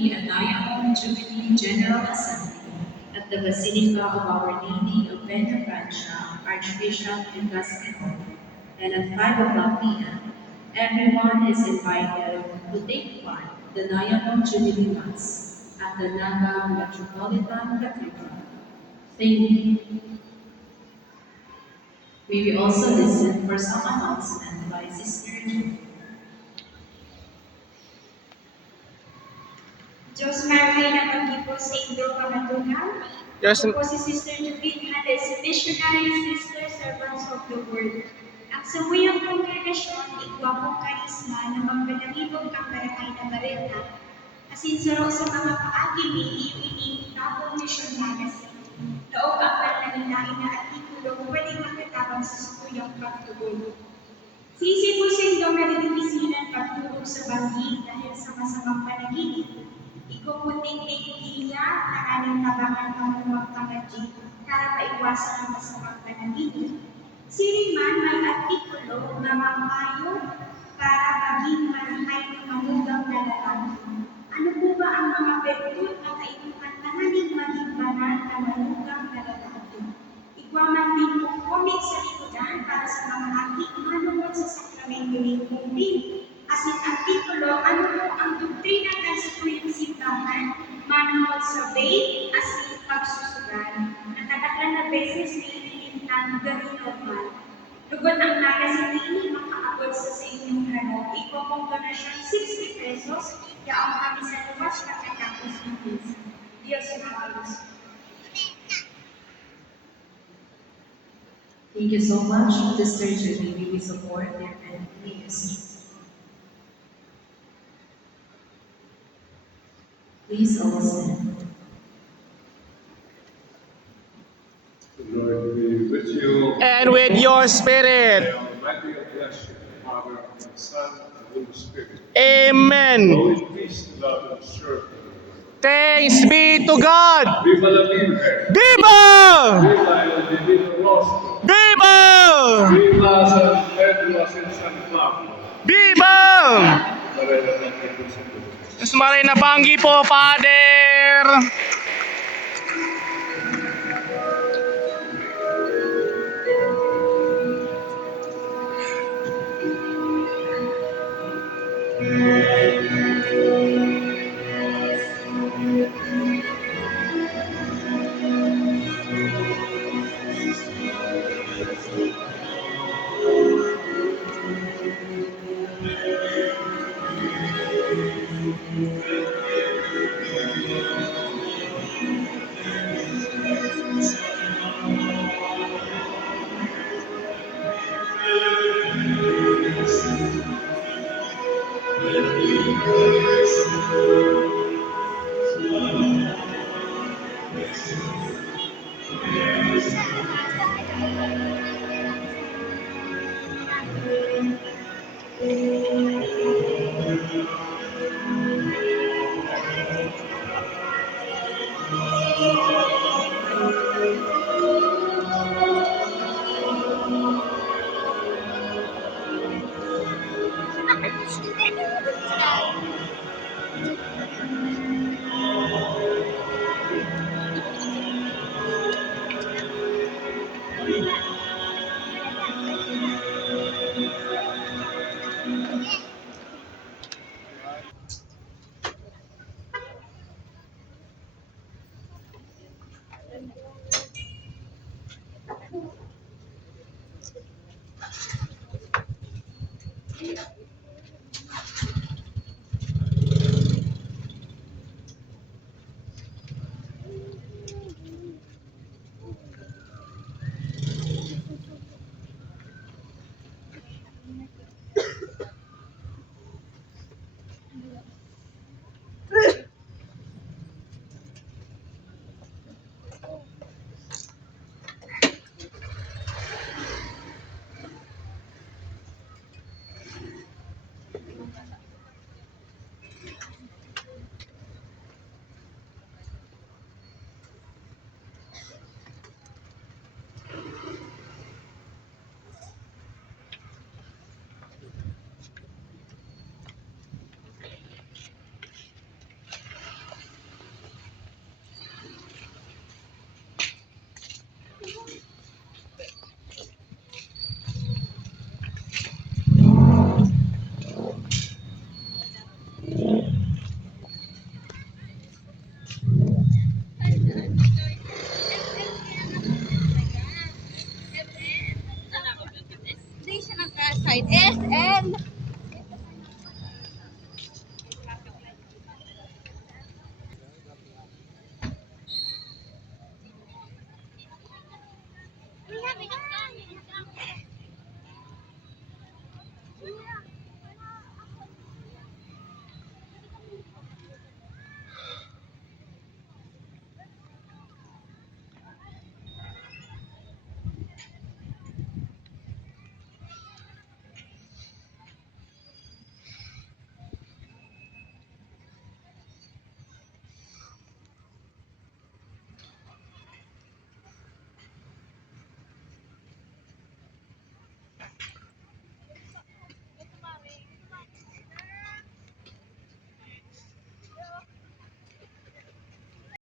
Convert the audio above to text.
the Anayaon Jubilee General Assembly at the Basilica of Our Lady of Benefrancia, Archbishop and Gascon, and at 5 o'clock p.m. Everyone is invited to take part in the Anayaon Jubilee Mass at the Naga Metropolitan Cathedral. Thank you. May we also listen for some announcement by Sister Julie. Diyos Maria na pag-ipo sa Indo Kamatunan. Yes. Ako po si Sister Julie Hades, Missionary Sister Servants of the World. Ang samuyang kongregasyon, igwa pong karisma na magpalahibog kang barakay na bareta. Asinsaro sa mga paagi ini tapong misyonarya sa Laog ang panalangin na artikulo pwedeng makatabang sa sukuyang pagtugon. Sisi po sa Indo malilibisinan pagtulog sa banggi dahil sa masamang panaginip. Ikuputing tingkilya na aning tabangan ng magpangadji para maiwasan ang masamang panaginip. Siriman may artikulo na mamayo para maging marahay ng manugang na lalaki. Ano po ba ang mga bertud na kailangan tanganing maging banal na manugang na lalaki? Iguaman din po komik sa likodan para sa mga ating manunod sa sakramento ng kumbing. Asin artikulo, ano po ang doktrina ng sakuyang simbahan, manunod sa faith, asin pagsusugan. Nakadaklan na beses na inilintang gano'n normal. Lugod ang naya sa tini, makaabot sa inyong hanong. Ipopong donasyon 60 pesos, yaong kami sa luwas pagkatapos ng pizza. Diyos mawalos. Thank you so much, Sister Julie. We will support your ministry. Please all stand. The Lord be with you. And with your spirit. May Almighty bless you, the Father, and the Son, and the Holy Spirit. Amen. Go in peace to love and serve. Thanks be to God. Viva la Virgen! Viva! Viva el Divino Rostro! Viva! Viva San Pedro and San Pablo! Viva! Maria natin po sa Diyos. Mas maray na banggi po, Father.